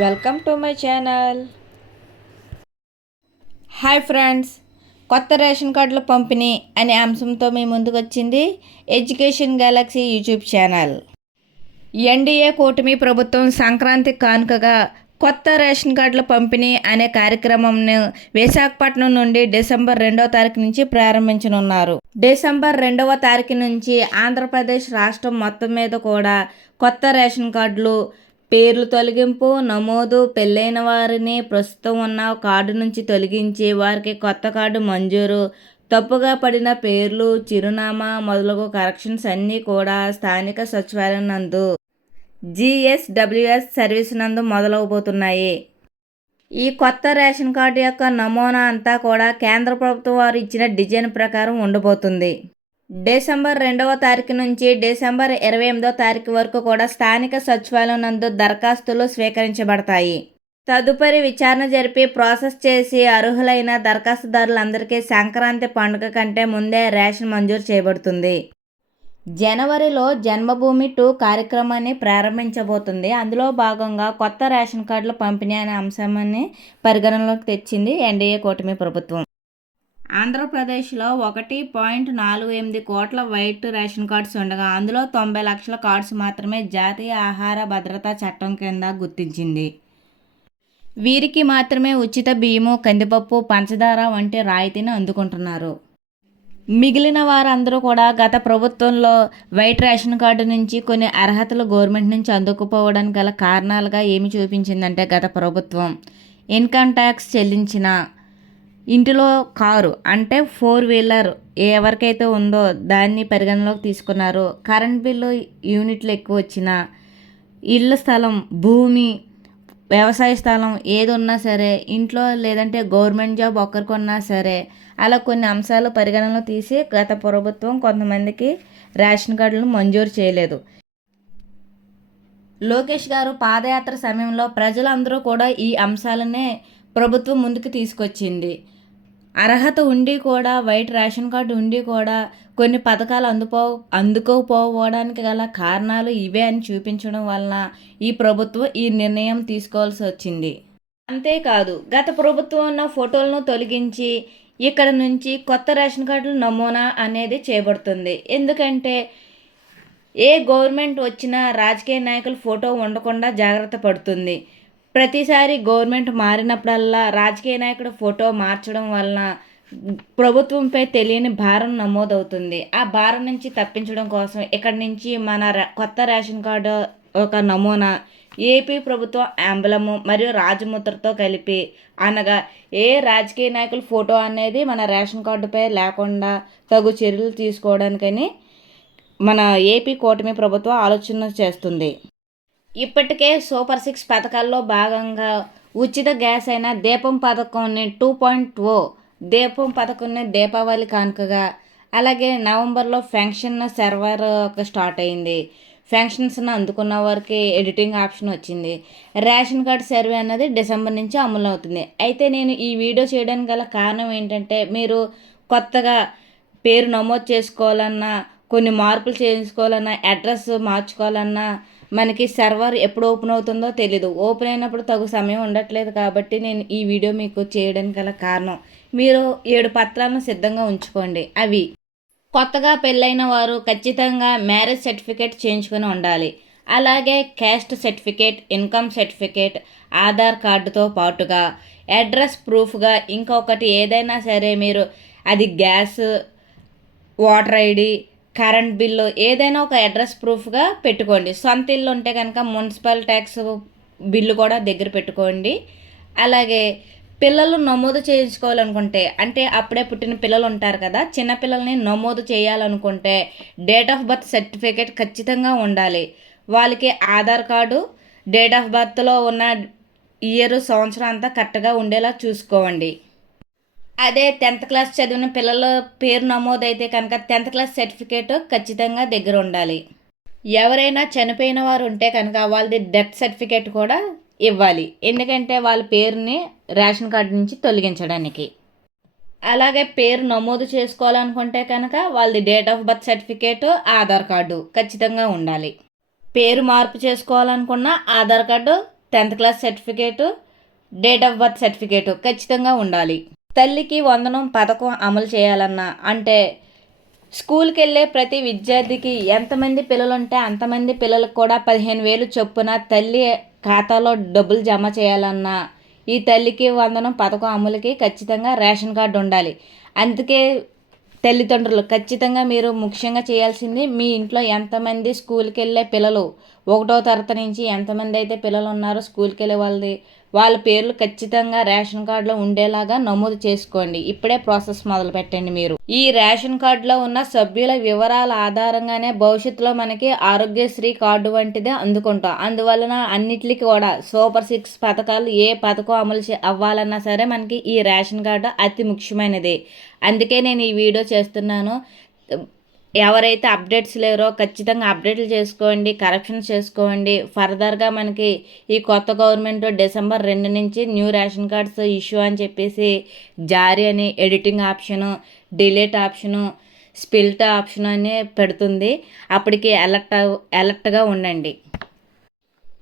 Welcome to my channel. Hi friends కొత్త ration కార్డుల పంపిణీ అనే అంశంతో మీ ముందుకు వచ్చింది education galaxy YouTube channel. NDA కూటమి ప్రభుత్వం సంక్రాంతి కానుకగా కొత్త రేషన్ కార్డుల పంపిణీ అనే కార్యక్రమంను విశాఖపట్నం నుండి డిసెంబర్ రెండవ తారీఖు నుంచి ప్రారంభించనున్నారు. డిసెంబర్ రెండవ తారీఖు నుంచి ఆంధ్రప్రదేశ్ రాష్ట్రం మొత్తం మీద కూడా కొత్త రేషన్ కార్డులు పేర్లు తొలగింపు నమోదు పెళ్ళైన వారిని ప్రస్తుతం ఉన్న కార్డు నుంచి తొలగించి వారికి కొత్త కార్డు మంజూరు. తప్పుగా పడిన పేర్లు చిరునామా మొదలగు కరెక్షన్స్ అన్నీ కూడా స్థానిక సచివాలయం నందు జిఎస్డబ్ల్యూఎస్ సర్వీస్ నందు మొదలవబోతున్నాయి. ఈ కొత్త రేషన్ కార్డు యొక్క నమూనా అంతా కూడా కేంద్ర ప్రభుత్వం వారు ఇచ్చిన డిజైన్ ప్రకారం ఉండబోతుంది. డిసెంబర్ రెండవ తారీఖు నుంచి డిసెంబర్ ఇరవై ఎనిమిదో తారీఖు వరకు కూడా స్థానిక సచివాలయం నందు దరఖాస్తులు స్వీకరించబడతాయి. తదుపరి విచారణ జరిపి ప్రాసెస్ చేసి అర్హులైన దరఖాస్తుదారులందరికీ సంక్రాంతి పండుగ కంటే ముందే రేషన్ మంజూరు చేయబడుతుంది. జనవరిలో జన్మభూమి టూ కార్యక్రమాన్ని ప్రారంభించబోతుంది. అందులో భాగంగా కొత్త రేషన్ కార్డుల పంపిణీ అనే అంశాన్ని పరిగణనలోకి తెచ్చింది ఎన్డీఏ కూటమి ప్రభుత్వం. ఆంధ్రప్రదేశ్లో ఒకటి పాయింట్ నాలుగు ఎనిమిది కోట్ల వైట్ రేషన్ కార్డ్స్ ఉండగా అందులో తొంభై లక్షల కార్డ్స్ మాత్రమే జాతీయ ఆహార భద్రతా చట్టం కింద గుర్తించింది. వీరికి మాత్రమే ఉచిత బియ్యము కందిపప్పు పంచదార వంటి రాయితీని అందుకుంటున్నారు. మిగిలిన వారందరూ కూడా గత ప్రభుత్వంలో వైట్ రేషన్ కార్డు నుంచి కొన్ని అర్హతలు గవర్నమెంట్ నుంచి అందుకుపోవడానికి గల కారణాలుగా ఏమి చూపించిందంటే గత ప్రభుత్వం. ఇన్కమ్ ట్యాక్స్ చెల్లించిన ఇంటిలో కారు అంటే ఫోర్ వీలర్ ఎవరికైతే ఉందో దాన్ని పరిగణలోకి తీసుకున్నారు. కరెంట్ బిల్లు యూనిట్లు ఎక్కువ వచ్చిన ఇళ్ళ స్థలం భూమి వ్యవసాయ స్థలం ఏది ఉన్నా సరే ఇంట్లో లేదంటే గవర్నమెంట్ జాబ్ ఒక్కరికి ఉన్నా సరే అలా కొన్ని అంశాలు పరిగణనలో తీసి గత ప్రభుత్వం కొంతమందికి రేషన్ కార్డులను మంజూరు చేయలేదు. లోకేష్ గారు పాదయాత్ర సమయంలో ప్రజలందరూ కూడా ఈ అంశాలనే ప్రభుత్వం ముందుకు తీసుకొచ్చింది. అర్హత ఉండి కూడా వైట్ రేషన్ కార్డు ఉండి కూడా కొన్ని పథకాలు అందుపో అందుకోకపోవడానికి గల కారణాలు ఇవే అని చూపించడం వలన ఈ ప్రభుత్వం ఈ నిర్ణయం తీసుకోవాల్సి వచ్చింది. అంతేకాదు గత ప్రభుత్వం ఉన్న ఫోటోలను తొలగించి ఇక్కడ నుంచి కొత్త రేషన్ కార్డుల నమూనా అనేది చేయబడుతుంది ఎందుకంటే ఏ గవర్నమెంట్ వచ్చినా రాజకీయ నాయకుల ఫోటో ఉండకుండా జాగ్రత్త పడుతుంది. ప్రతిసారి గవర్నమెంట్ మారినప్పుడల్లా రాజకీయ నాయకుడు ఫోటో మార్చడం వలన ప్రభుత్వంపై తెలియని భారం నమోదవుతుంది. ఆ భారం నుంచి తప్పించడం కోసం ఇక్కడి నుంచి మన కొత్త రేషన్ కార్డు ఒక నమూనా ఏపీ ప్రభుత్వం ఆంబలము మరియు రాజముద్రతో కలిపి అనగా ఏ రాజకీయ నాయకుల ఫోటో అనేది మన రేషన్ కార్డుపై లేకుండా తగు చర్యలు తీసుకోవడానికని మన ఏపీ కూటమి ప్రభుత్వం ఆలోచన చేస్తుంది. ఇప్పటికే సూపర్ సిక్స్ పథకాల్లో భాగంగా ఉచిత గ్యాస్ అయిన దీపం పథకంని టూ పాయింట్ ఓ దీపం పథకంని దీపావళి కానుకగా అలాగే నవంబర్లో ఫెన్షన్ సర్వర్ స్టార్ట్ అయింది. ఫెన్షన్స్ను అందుకున్న వారికి ఎడిటింగ్ ఆప్షన్ వచ్చింది. రేషన్ కార్డ్ సర్వే అన్నది డిసెంబర్ నుంచి అమలు అవుతుంది అయితే నేను ఈ వీడియో చేయడానికి గల కారణం ఏంటంటే మీరు కొత్తగా పేరు నమోదు చేసుకోవాలన్నా కొన్ని మార్పులు చేసుకోవాలన్నా అడ్రస్ మార్చుకోవాలన్నా మనకి సర్వర్ ఎప్పుడు ఓపెన్ అవుతుందో తెలీదు. ఓపెన్ అయినప్పుడు తగు సమయం ఉండట్లేదు కాబట్టి నేను ఈ వీడియో మీకు చేయడానికి గల కారణం మీరు ఏడు పత్రాలను సిద్ధంగా ఉంచుకోండి. అవి కొత్తగా పెళ్ళైన వారు ఖచ్చితంగా మ్యారేజ్ సర్టిఫికేట్ చేయించుకొని ఉండాలి. అలాగే caste certificate income certificate Aadhaar కార్డుతో పాటుగా అడ్రస్ ప్రూఫ్గా ఇంకొకటి ఏదైనా సరే మీరు అది gas water ID current bill ఏదైనా ఒక అడ్రస్ ప్రూఫ్గా పెట్టుకోండి. సొంత ఇల్లు ఉంటే కనుక మున్సిపల్ ట్యాక్స్ బిల్లు కూడా దగ్గర పెట్టుకోండి. అలాగే పిల్లలు నమోదు చేయించుకోవాలనుకుంటే అంటే అప్పుడే పుట్టిన పిల్లలు ఉంటారు కదా చిన్నపిల్లల్ని నమోదు చేయాలనుకుంటే డేట్ ఆఫ్ బర్త్ సర్టిఫికేట్ ఖచ్చితంగా ఉండాలి. వాళ్ళకి ఆధార్ కార్డు డేట్ ఆఫ్ బర్త్లో ఉన్న ఇయర్ సంవత్సరం అంతా కరెక్ట్గా ఉండేలా చూసుకోండి. అదే టెన్త్ క్లాస్ చదివిన పిల్లల పేరు నమోదైతే కనుక టెన్త్ క్లాస్ సర్టిఫికేట్ ఖచ్చితంగా దగ్గర ఉండాలి. ఎవరైనా చనిపోయిన వారు ఉంటే కనుక వాళ్ళది డెత్ సర్టిఫికేట్ కూడా ఇవ్వాలి. ఎందుకంటే వాళ్ళ పేరుని రేషన్ కార్డు నుంచి తొలగించడానికి. అలాగే పేరు నమోదు చేసుకోవాలనుకుంటే కనుక వాళ్ళది date of birth certificate Aadhaar card ఖచ్చితంగా ఉండాలి. పేరు మార్పు చేసుకోవాలనుకున్న Aadhaar card tenth class certificate date of birth certificate ఖచ్చితంగా ఉండాలి. తల్లికి వందనం పథకం అమలు చేయాలన్నా అంటే స్కూల్కి వెళ్ళే ప్రతి విద్యార్థికి ఎంతమంది పిల్లలు ఉంటే అంతమంది పిల్లలకు కూడా పదిహేను వేలు చొప్పున తల్లి ఖాతాలో డబ్బులు జమ చేయాలన్నా ఈ తల్లికి వందనం పథకం అమలుకి ఖచ్చితంగా రేషన్ కార్డు ఉండాలి. అందుకే తల్లిదండ్రులు ఖచ్చితంగా మీరు ముఖ్యంగా చేయాల్సింది మీ ఇంట్లో ఎంతమంది స్కూల్కి వెళ్ళే పిల్లలు ఒకటో తరగతి నుంచి ఎంతమంది అయితే పిల్లలు ఉన్నారో స్కూల్కి వెళ్ళే వాళ్ళది వాళ్ళ పేర్లు ఖచ్చితంగా రేషన్ కార్డులో ఉండేలాగా నమోదు చేసుకోండి. ఇప్పుడే ప్రాసెస్ మొదలు పెట్టండి మీరు. ఈ రేషన్ కార్డులో ఉన్న సభ్యుల వివరాల ఆధారంగానే భవిష్యత్తులో మనకి ఆరోగ్యశ్రీ కార్డు వంటిదే అందుకుంటాం. అందువలన అన్నిటికీ కూడా సూపర్ సిక్స్ పథకాలు ఏ పథకం అమలు అవ్వాలన్నా సరే మనకి ఈ రేషన్ కార్డు అతి ముఖ్యమైనది. అందుకే నేను ఈ వీడియో చేస్తున్నాను. ఎవరైతే అప్డేట్స్ లేరో ఖచ్చితంగా అప్డేట్లు చేసుకోండి కరెక్షన్స్ చేసుకోండి. ఫర్దర్గా మనకి ఈ కొత్త గవర్నమెంట్ డిసెంబర్ రెండు నుంచి న్యూ రేషన్ కార్డ్స్ ఇష్యూ అని చెప్పేసి జారీ అని editing option delete option split option అని పెడుతుంది. అప్పటికి అలర్ట్ అలర్ట్గా ఉండండి.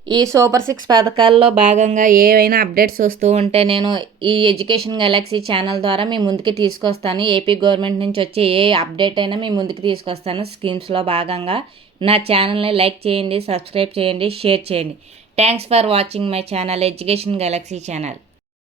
ఈ సూపర్ సిక్స్ పథకాల్లో భాగంగా ఏవైనా అప్డేట్స్ వస్తూ ఉంటే నేను ఈ ఎడ్యుకేషన్ గెలాక్సీ ఛానల్ ద్వారా మీ ముందుకు తీసుకొస్తాను. ఏపీ గవర్నమెంట్ నుంచి వచ్చే ఏ అప్డేట్ అయినా మీ ముందుకు తీసుకొస్తాను. స్కీమ్స్లో భాగంగా నా ఛానల్ని లైక్ చేయండి సబ్స్క్రైబ్ చేయండి షేర్ చేయండి. Thanks for watching my channel education galaxy channel.